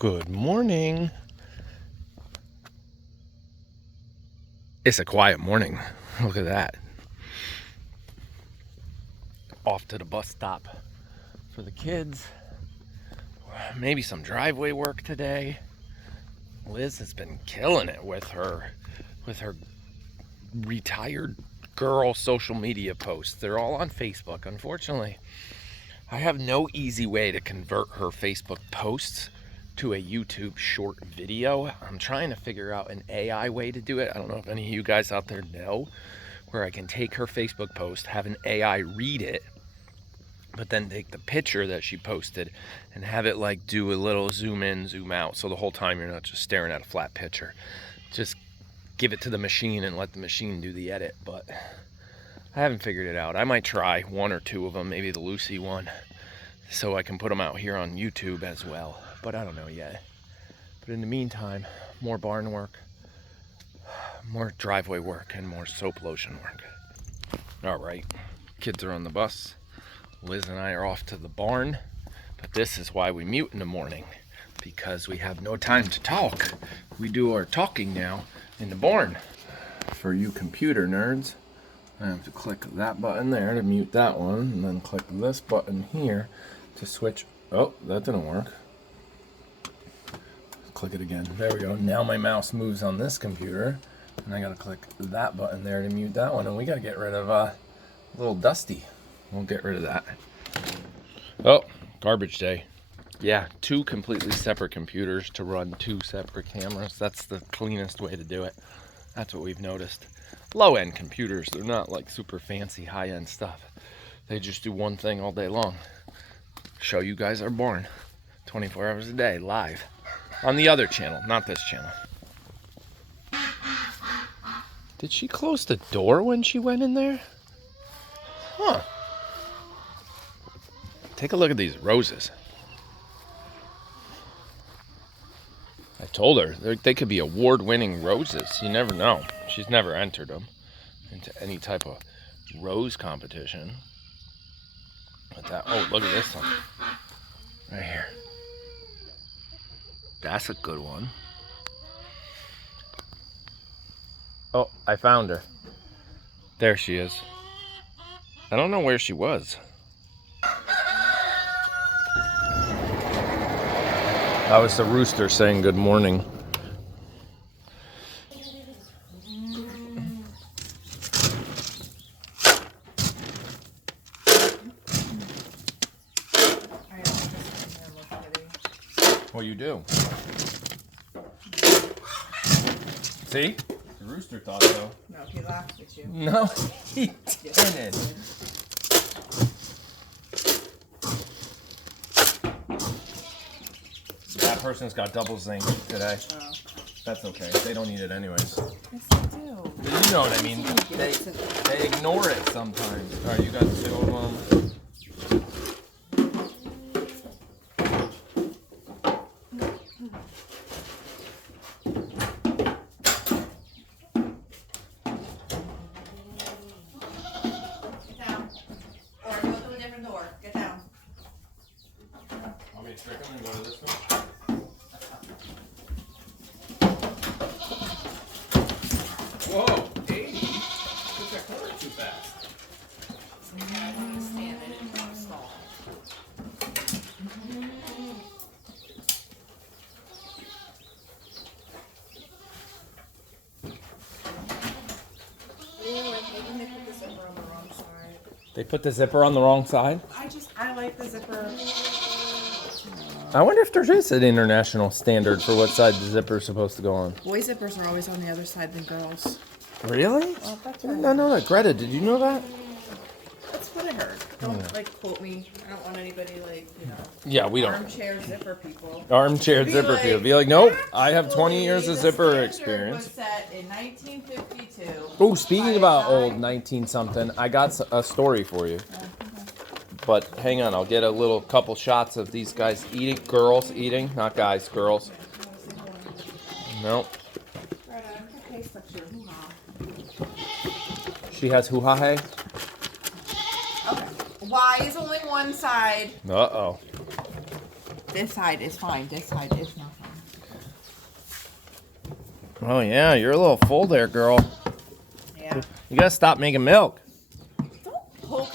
Good morning. It's a quiet morning. Look at that. Off to the bus stop for the kids. Maybe some driveway work today. Liz has been killing it with her retired girl social media posts. They're all on Facebook. Unfortunately, I have no easy way to convert her Facebook posts to a YouTube short video. I'm trying to figure out an AI way to do it. I don't know if any of you guys out there know, where I can take her Facebook post, have an AI read it, but then take the picture that she posted and have it like do a little zoom in, zoom out. So the whole time you're not just staring at a flat picture. Just give it to the machine and let the machine do the edit. But I haven't figured it out. I might try one or two of them, maybe the Lucy one, so I can put them out here on YouTube as well. But I don't know yet. But in the meantime, more barn work, more driveway work, and more soap lotion work. All right, kids are on the bus. Liz and I are off to the barn. But this is why we mute in the morning, because we have no time to talk. We do our talking now in the barn. For you computer nerds, I have to click that button there to mute that one, and then click this button here to switch. Oh, that didn't work. Click it again. There we go. Now my mouse moves on this computer, and I gotta click that button there to mute that one. And we gotta get rid of little Dusty. We'll get rid of that. Oh, garbage day. Yeah, two completely separate computers to run two separate cameras. That's the cleanest way to do it. That's what we've noticed. Low-end computers, they're not like super fancy high-end stuff. They just do one thing all day long. Show you guys our barn 24 hours a day, live. On the other channel, not this channel. Did she close the door when she went in there? Huh. Take a look at these roses. I told her they could be award-winning roses. You never know. She's never entered them into any type of rose competition. But that, oh, look at this one. Right here. That's a good one. Oh, I found her. There she is. I don't know where she was. That was the rooster saying good morning. Well, you do. See? The rooster thought so. No, he laughed at you. No, he didn't. That person's got double zinc today. Oh. That's okay. They don't need it anyways. Yes, I do. But you know what I mean. They ignore it sometimes. All right, you got two of them. Whoa, 80? Took that corner too fast. They put the zipper on the wrong side? I like the zipper. I wonder if there is an international standard for what side the zipper is supposed to go on. Boy zippers are always on the other side than girls. Really? Well, that's I did not know that. Greta, did you know that? That's what I heard. Don't quote me. I don't want anybody Yeah, we don't. armchair zipper people. Armchair Be zipper like, people. Be like, nope, I have actually, 20 years of the zipper standard experience. Was set in 1952. Oh, speaking about by a old guy- 19-something, I got a story for you. But hang on, I'll get a little couple shots of these guys eating. Girls eating, not guys, girls. Nope. Greta, it tastes like your hoo-ha. She has hoo-ha-hey. Okay. Why is only one side? Uh-oh. This side is fine. This side is not fine. Oh yeah, you're a little full there, girl. Yeah. You gotta stop making milk. Don't poke.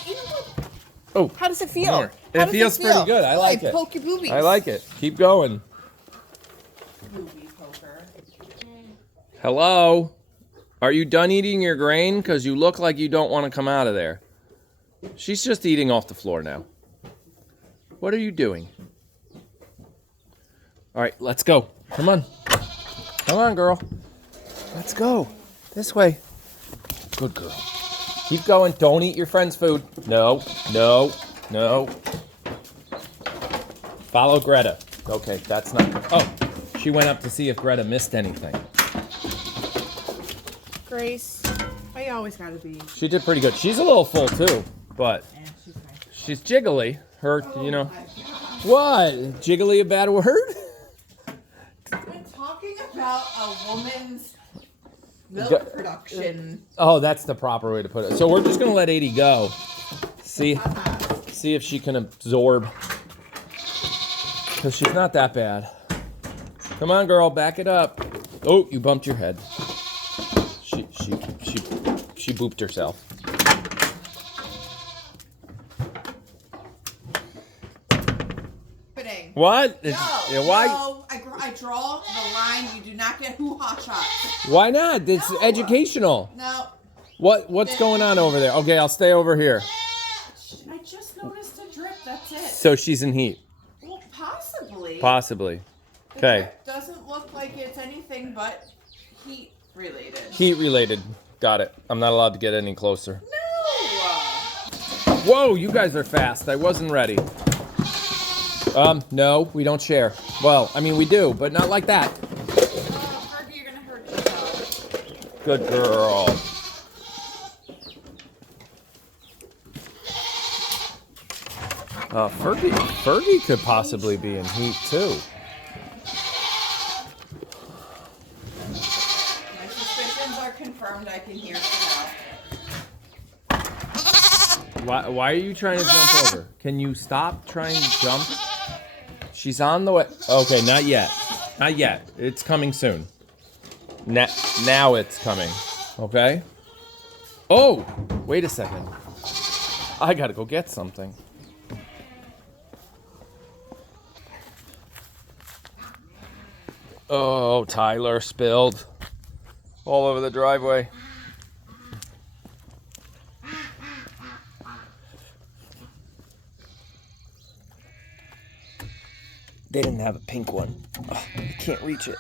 Oh. How does it feel? It feels pretty good. I like it. Poke your boobies. I like it. Keep going. Boobie poker. Hello? Are you done eating your grain? Because you look like you don't want to come out of there. She's just eating off the floor now. What are you doing? All right, let's go. Come on. Come on, girl. Let's go. This way. Good girl. Keep going. Don't eat your friend's food. No, no, no. Follow Greta. Okay, that's not good. Oh, she went up to see if Greta missed anything. Grace, I always gotta be. She did pretty good. She's a little full too, but Yeah, she's fine. she's jiggly. Her, you know. What? Jiggly a bad word? When talking about a woman's milk production. Oh, that's the proper way to put it. So we're just gonna let 80 go. See if she can absorb. Because she's not that bad. Come on, girl, back it up. Oh, you bumped your head. She booped herself. What? No, Why? no, I draw the line. You do not get hoo-ha shots. Why not? It's No. educational. No. What's going on over there? Okay, I'll stay over here. I just noticed a drip. That's it. So she's in heat. Well, possibly. Possibly. The Okay. drip doesn't look like it's anything but heat related. Heat related. Got it. I'm not allowed to get any closer. No. Whoa, you guys are fast. I wasn't ready. No, we don't share. Well, I mean, we do, but not like that. Fergie, you're gonna hurt yourself. Good girl. Fergie could possibly be in heat too. My suspicions are confirmed. I can hear it now. Why are you trying to jump over? Can you stop trying to jump? She's on the way. Okay, not yet. Not yet. It's coming soon. Now it's coming. Okay? Oh, wait a second. I gotta go get something. Oh, Tyler spilled all over the driveway. They didn't have a pink one. Oh, I can't reach it.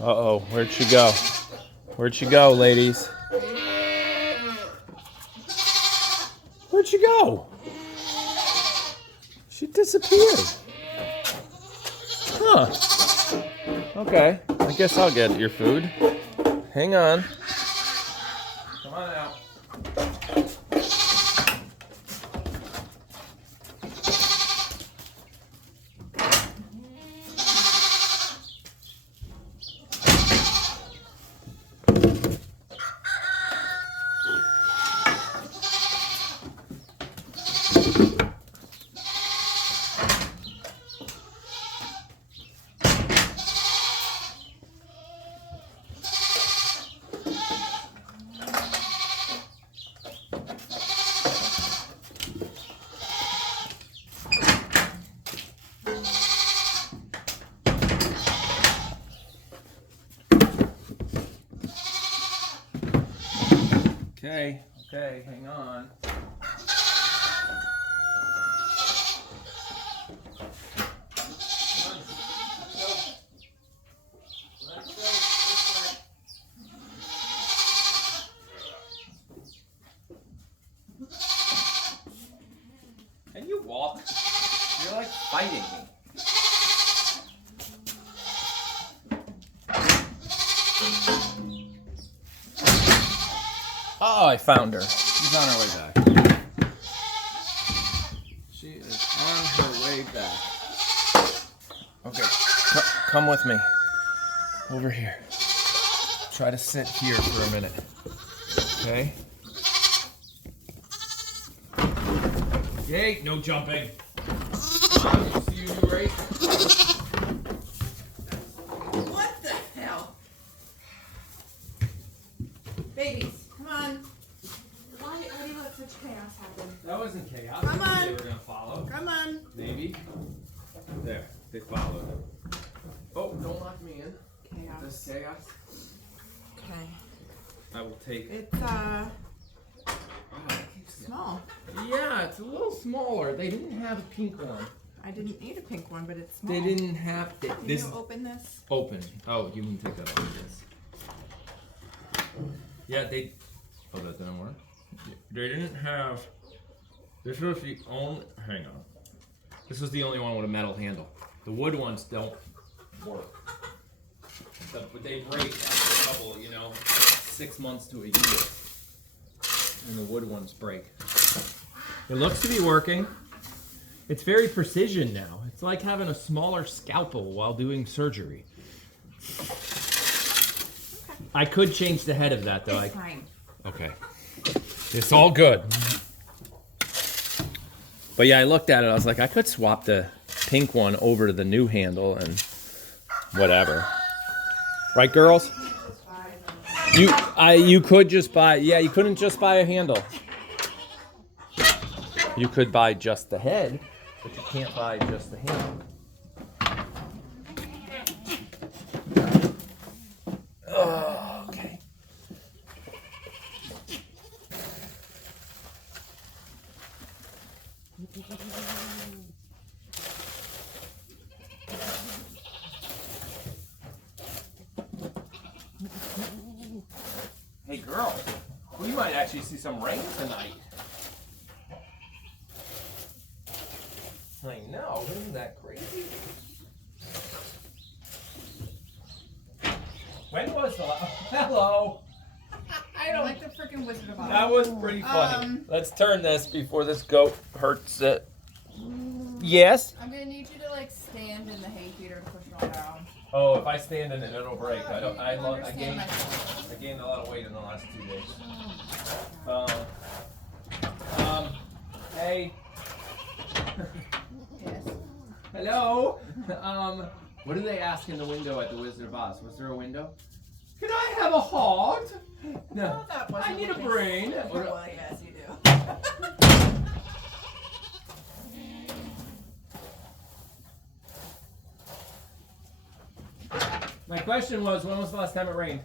Uh-oh, where'd she go? Where'd she go, ladies? Where'd she go? She disappeared. Huh. Okay, I guess I'll get your food. Hang on. Come on out. Okay, hang on. Can you walk? You're like fighting me. Oh, I found her. She's on her way back. come with me. Over here. Try to sit here for a minute. Okay? Yay, no jumping. See you do right. What the hell? Babies, come on. Why do you let such chaos happen? That wasn't chaos. Come on. They were gonna follow. Come on. Maybe. There, they followed. Oh, don't lock me in. Chaos. This chaos. Okay. I will take. It's small. Yeah, it's a little smaller. They didn't have a pink one. I didn't need a pink one, but it's small. They didn't have Can this. you open this? Open. Oh, you can take that off this. Yeah, they. Oh, that didn't work. They didn't have. This was the only. Hang on. This was the only one with a metal handle. The wood ones don't work. But they break after a couple, 6 months to a year. And the wood ones break. It looks to be working. It's very precision now. It's like having a smaller scalpel while doing surgery. I could change the head of that though. It's fine. Okay. It's all good. But yeah, I looked at it. I was like, I could swap the pink one over to the new handle and whatever. Right, girls? You could just buy. Yeah, you couldn't just buy a handle. You could buy just the head, but you can't buy just the handle. Oh, okay. Hey girl, we might actually see some rain tonight. I know, isn't that crazy? When was the last? Hello. I don't like the freaking Wizard of Oz. That was pretty funny. Let's turn this before this goat hurts it. Yes. I'm gonna need you to stand in the hay feeder and push it all down. Oh, if I stand in it, it'll break. I gained a lot of weight in the last 2 days. Hey. Yes. Hello. What do they ask in the window at the Wizard of Oz? Was there a window? Can I have a heart? No. Well, that wasn't I need a what they brain. said. Well, yes, you do. My question was, when was the last time it rained?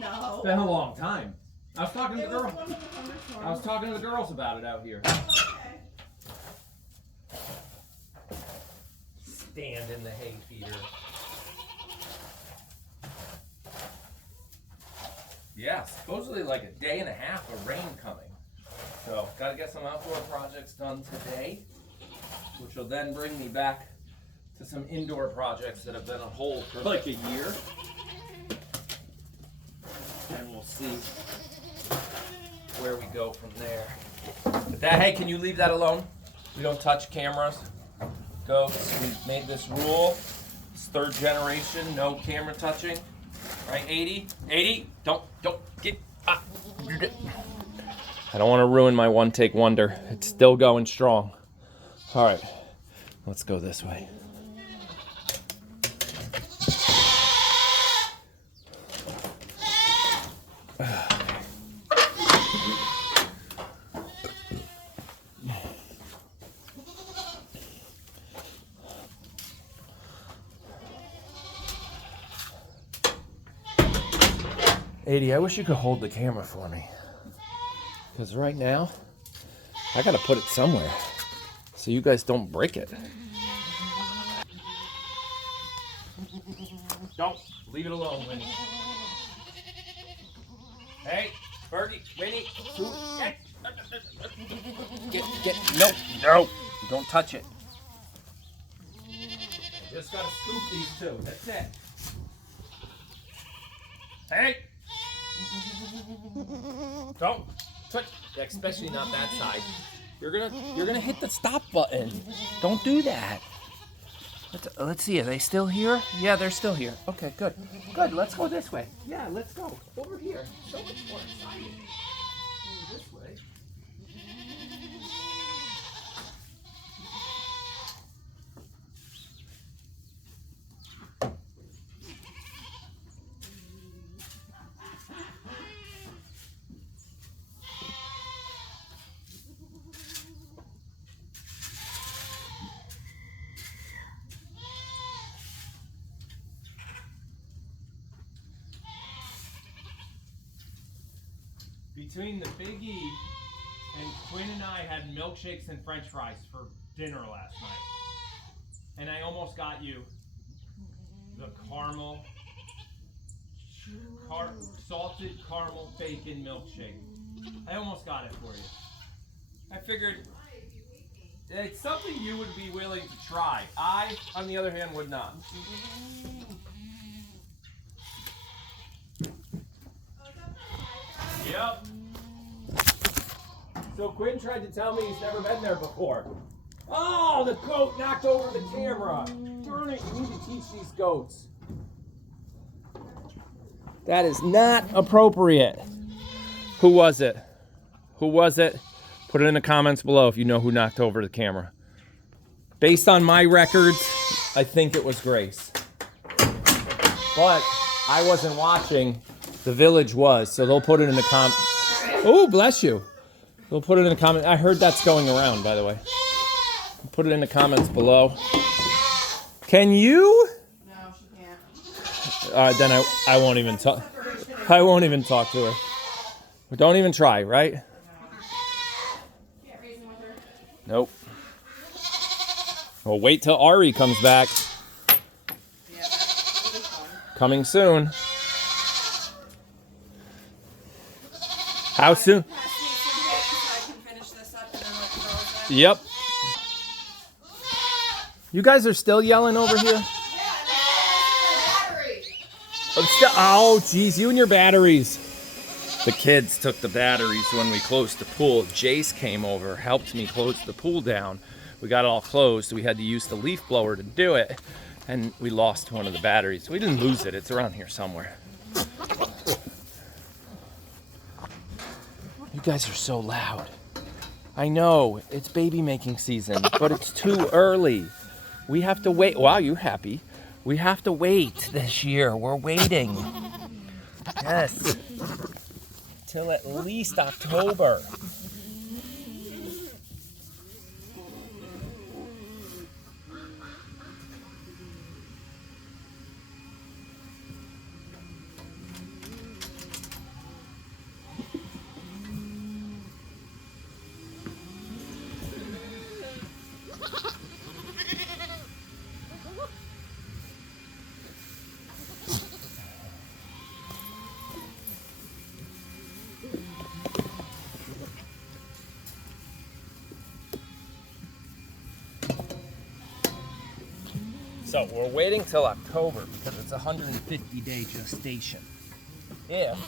No. It's been a long time. I was talking to the It was girls. one of the thunderstorms. I was talking to the girls about it out here. Okay. Stand in the hay feeder. Yeah, supposedly like a day and a half of rain coming. So, gotta get some outdoor projects done today, which will then bring me back to some indoor projects that have been on hold for like a year. And we'll see where we go from there. But that, hey, can you leave that alone? We don't touch cameras. Goats, we've made this rule. It's 3rd generation, no camera touching. Right, 80? 80? Don't get up. I don't want to ruin my one take wonder. It's still going strong. All right, let's go this way. I wish you could hold the camera for me. Because right now, I gotta put it somewhere so you guys don't break it. Don't leave it alone, Winnie. Hey, Birdie, Winnie, no, don't touch it. Just gotta scoop these two. That's it. Hey! Don't touch, especially not that side. You're gonna hit the stop button. Don't do that. Let's see, are they still here? Yeah, they're still here. Okay, good. Good, let's go this way. Yeah, let's go. Over here. So much more exciting. Over this way. Between the Big E and Quinn and I had milkshakes and french fries for dinner last night. And I almost got you the salted caramel bacon milkshake. I almost got it for you. I figured it's something you would be willing to try. I, on the other hand, would not. Yep. So Quinn tried to tell me he's never been there before. Oh, the goat knocked over the camera. Darn it, you need to teach these goats. That is not appropriate. Who was it? Who was it? Put it in the comments below if you know who knocked over the camera. Based on my records, I think it was Grace. But I wasn't watching. The village was, so they'll put it in the comments. Oh, bless you. They'll put it in the comments. I heard that's going around, by the way. Put it in the comments below. Can you? No, she can't. Then I won't even talk. I won't even talk to her. But don't even try, right? No. Can't reason with her. Nope. Well, wait till Ari comes back. Yeah, that'll be fun. Coming soon. How soon? I can finish this up and then let the girls in. Yep. You guys are still yelling over here? Oh, geez, you and your batteries. The kids took the batteries when we closed the pool. Jace came over, helped me close the pool down. We got it all closed. We had to use the leaf blower to do it, and we lost one of the batteries. We didn't lose it. It's around here somewhere. You guys are so loud. I know, it's baby making season, but it's too early. We have to wait. Wow, you're happy. We have to wait this year. We're waiting. Yes. Till at least October. So we're waiting till October because it's a 150-day gestation. If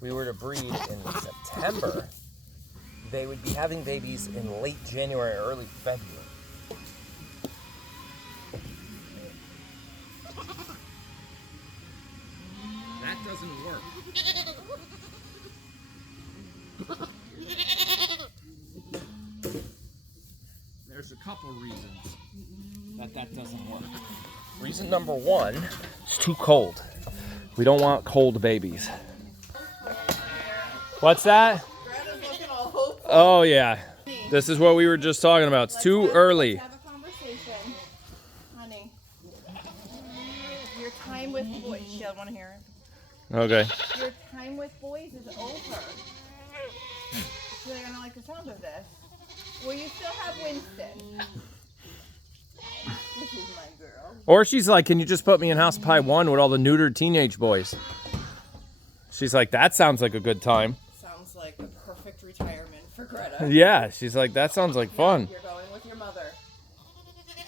we were to breed in September, they would be having babies in late January, early February. That doesn't work. There's a couple reasons that doesn't work. Reason number one, it's too cold. We don't want cold babies. What's that? Greta's looking all hopeful. Oh yeah, this is what we were just talking about. It's too early. Let's have a conversation. Honey, your time with boys, she'll want to hear it. Okay. Your time with boys is over. She's like, I don't like the sound of this. Well, you still have Winston. This is my girl. Or she's like, can you just put me in House of Pie 1 with all the neutered teenage boys? She's like, that sounds like a good time. Sounds like the perfect retirement for Greta. Yeah, she's like, that sounds like fun. You're going with your mother.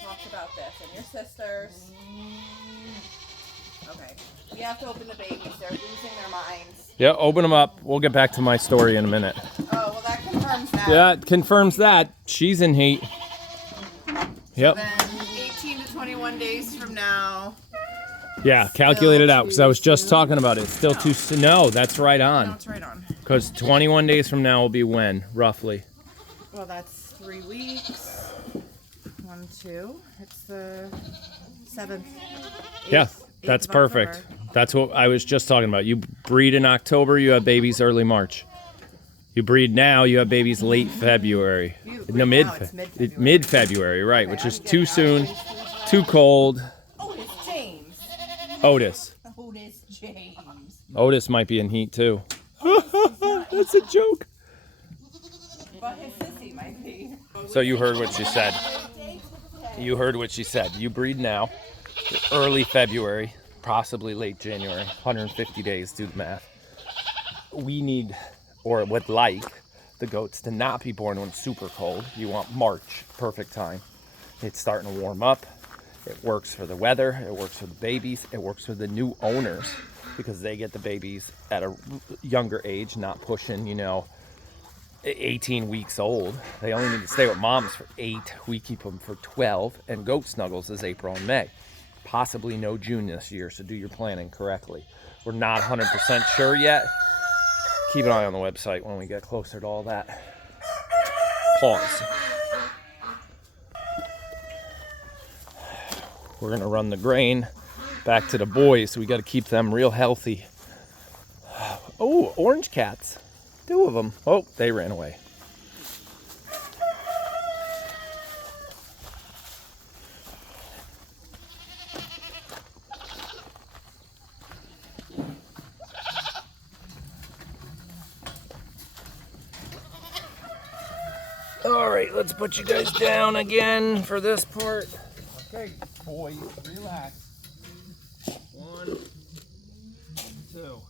Talk about this and your sisters. Okay. We have to open the babies. They're losing their minds. Yeah, open them up. We'll get back to my story in a minute. Oh, well, that confirms that. Yeah, it confirms that. She's in heat. Yep. Then 18 to 21 days now. Yeah, calculate it out because I was just talking about it. It's still too soon. No, that's right No, on. it's right on. Because 21 days from now will be when, roughly? Well, that's 3 weeks. 1, 2. It's the 7th. Yeah, that's perfect. That's what I was just talking about. You breed in October, you have babies early March. You breed now, you have babies late February. No, mid-February, right, which is too soon, too cold. Otis James. Otis. Otis James. Otis might be in heat too. That's a joke. But his sissy might be. So you heard what she said. You heard what she said. You breed now, early February, possibly late January, 150 days, do the math. We need, or would like, the goats to not be born when it's super cold. You want March, perfect time. It's starting to warm up. It works for the weather. It works for the babies. It works for the new owners because they get the babies at a younger age, not pushing, 18 weeks old. They only need to stay with moms for 8. We keep them for 12. And goat snuggles is April and May. Possibly no June this year, so do your planning correctly. We're not 100% sure yet. Keep an eye on the website when we get closer to all that. Pause. We're gonna run the grain back to the boys, so we gotta keep them real healthy. Oh, orange cats. 2 of them. Oh, they ran away. All right, let's put you guys down again for this part. Okay, boys, relax. 1, 2.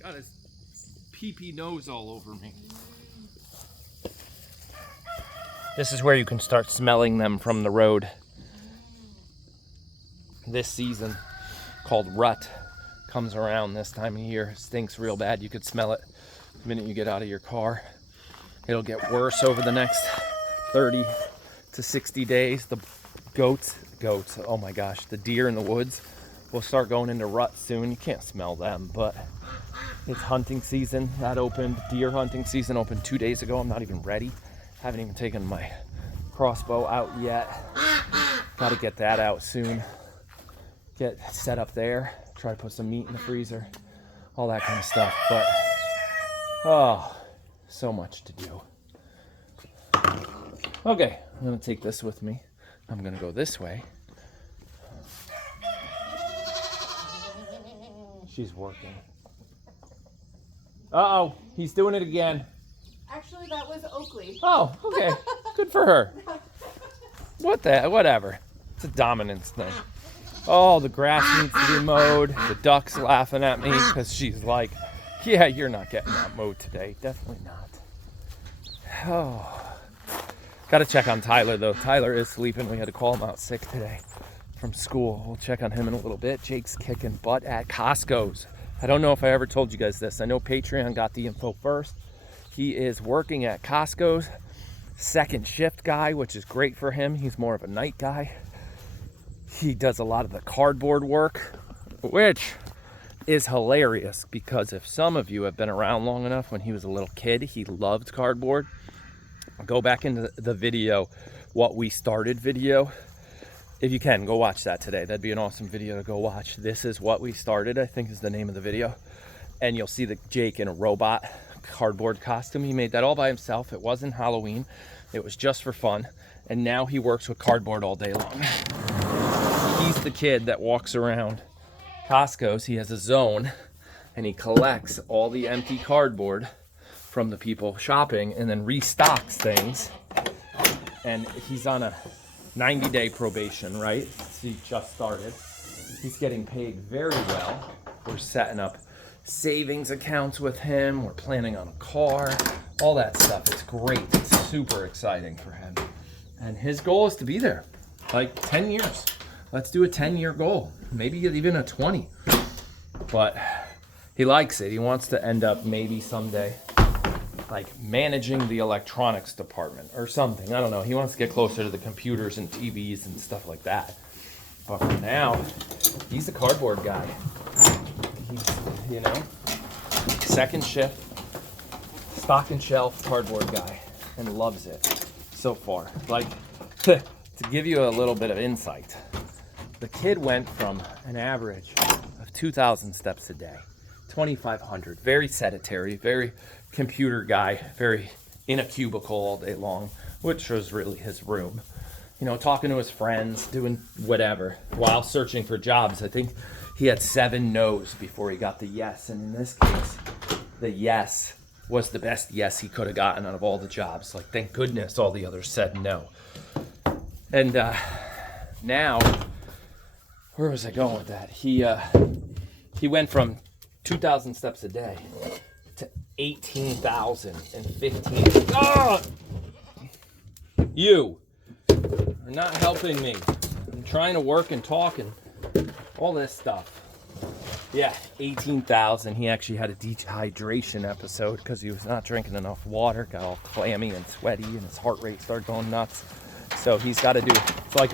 Got his pee-pee nose all over me. This is where you can start smelling them from the road. This season, called rut, comes around this time of year. Stinks real bad. You could smell it the minute you get out of your car. It'll get worse over the next 30 to 60 days. The goats, oh my gosh, the deer in the woods will start going into rut soon. You can't smell them, but it's hunting season. That opened, deer hunting season opened 2 days ago. I'm not even ready. Haven't even taken my crossbow out yet. Got to get that out soon. Get set up there. Try to put some meat in the freezer. All that kind of stuff. But, oh, so much to do. Okay, I'm going to take this with me. I'm going to go this way. She's working. Uh-oh, he's doing it again. Actually, that was Oakley. Oh, okay. Good for her. Whatever. It's a dominance thing. Oh, the grass needs to be mowed. The duck's laughing at me because she's like, yeah, you're not getting that mowed today. Definitely not. Oh. Got to check on Tyler, though. Tyler is sleeping. We had to call him out sick today from school. We'll check on him in a little bit. Jake's kicking butt at Costco's. I don't know if I ever told you guys this. I know Patreon got the info first. He is working at Costco's, second shift guy, which is great for him. He's more of a night guy. He does a lot of the cardboard work, which is hilarious because if some of you have been around long enough, when he was a little kid, he loved cardboard. Go back into the video, what we started video. If you can, go watch that today. That'd be an awesome video to go watch. This is what we started, I think is the name of the video. And you'll see the Jake in a robot cardboard costume. He made that all by himself. It wasn't Halloween. It was just for fun. And now he works with cardboard all day long. He's the kid that walks around Costco's. He has a zone and he collects all the empty cardboard from the people shopping and then restocks things. And he's on a 90-day probation, right? So he just started. He's getting paid very well. We're setting up savings accounts with him. We're planning on a car, all that stuff. It's great. It's super exciting for him. And his goal is to be there, like 10 years. Let's do a 10-year goal, maybe even a 20. But he likes it. He wants to end up maybe someday like managing the electronics department or something. I don't know. He wants to get closer to the computers and TVs and stuff like that. But for now, he's a cardboard guy. He's, you know, second shift, stock and shelf cardboard guy, and loves it so far. Like, to give you a little bit of insight, the kid went from an average of 2,000 steps a day, 2,500, very sedentary, very computer guy, very in a cubicle all day long, which was really his room. You know, talking to his friends, doing whatever, while searching for jobs. I think he had 7 no's before he got the yes. And in this case, the yes was the best yes he could have gotten out of all the jobs. Like, thank goodness all the others said no. And now, where was I going with that? He went from 2,000 steps a day to 18,015. Oh! You are not helping me. I'm trying to work and talk and all this stuff. Yeah, 18,000. He actually had a dehydration episode because he was not drinking enough water, got all clammy and sweaty, and his heart rate started going nuts. So he's got to do, it's like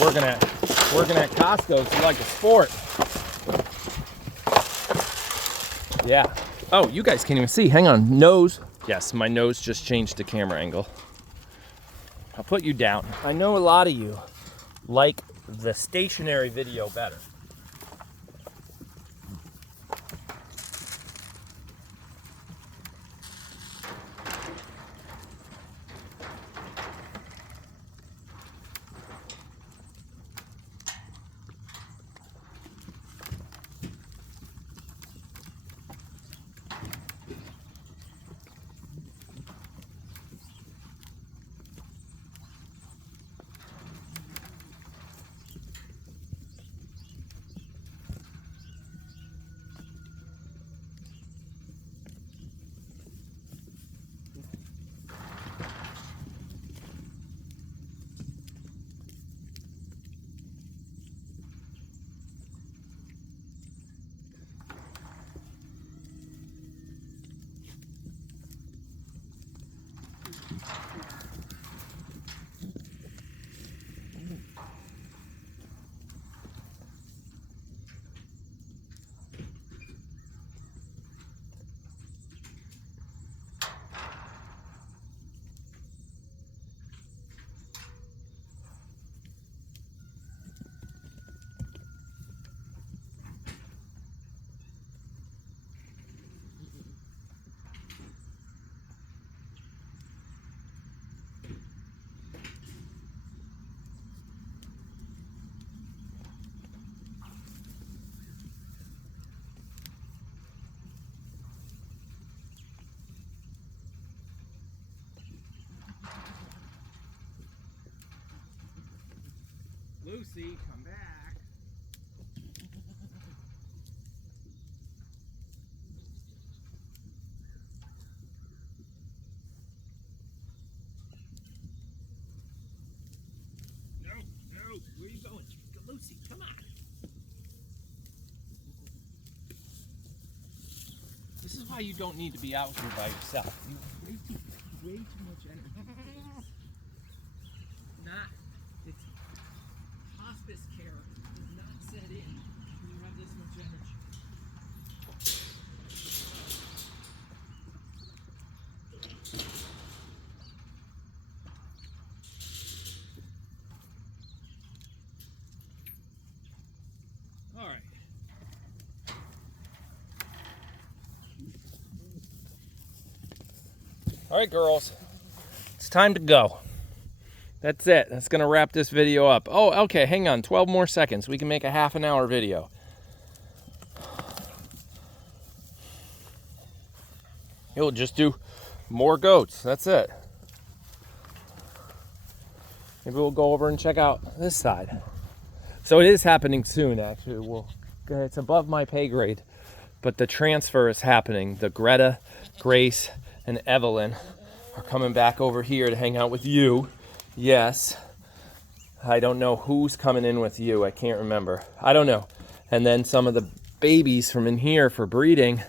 working at Costco, it's like a sport. Yeah. Oh, you guys can't even see. Hang on. Nose. Yes, my nose just changed the camera angle. I'll put you down. I know a lot of you like the stationary video better. Lucy, come back. No, where are you going? Lucy, come on. This is why you don't need to be out here by yourself. You have way too much energy. It's hospice care does not set in when you have this much energy. All right. All right, girls. It's time to go. That's it. That's going to wrap this video up. Oh, okay. Hang on. 12 more seconds. We can make a half-an-hour video. You'll just do more goats. That's it. Maybe we'll go over and check out this side. So it is happening soon, actually. Well, it's above my pay grade, but the transfer is happening. The Greta, Grace, and Evelyn are coming back over here to hang out with you. Yes. I don't know who's coming in with you. I can't remember. I don't know. And then some of the babies from in here for breeding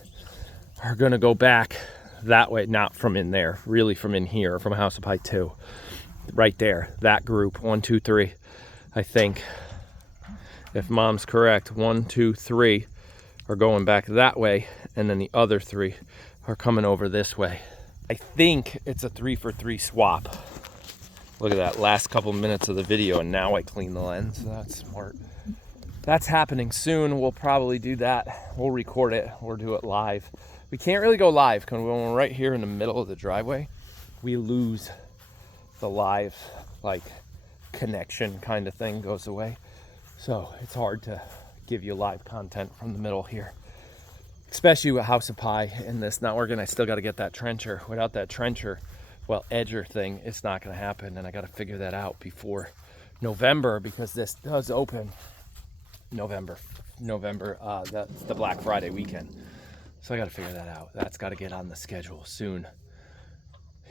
are going to go back that way. Not from in there, really from in here, from House of Pie 2. Right there. That group. 1, 2, 3. I think. If mom's correct, 1, 2, 3 are going back that way. And then the other 3 are coming over this way. I think it's a 3-for-3 swap. Look at that, last couple minutes of the video, and now I clean the lens. That's smart. That's happening soon. We'll probably do that. We'll record it or do it live. We can't really go live because when we're right here in the middle of the driveway, we lose the live, like, connection kind of thing goes away. So it's hard to give you live content from the middle here, especially with House of Pie and this not working. I still got to get that trencher. Without that trencher, well, edger thing, it's not going to happen, and I got to figure that out before November, because this does open November. That's the Black Friday weekend, so I got to figure that out. That's got to get on the schedule soon.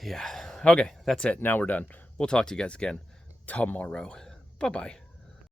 Yeah. Okay, that's it. Now we're done. We'll talk to you guys again tomorrow. Bye-bye.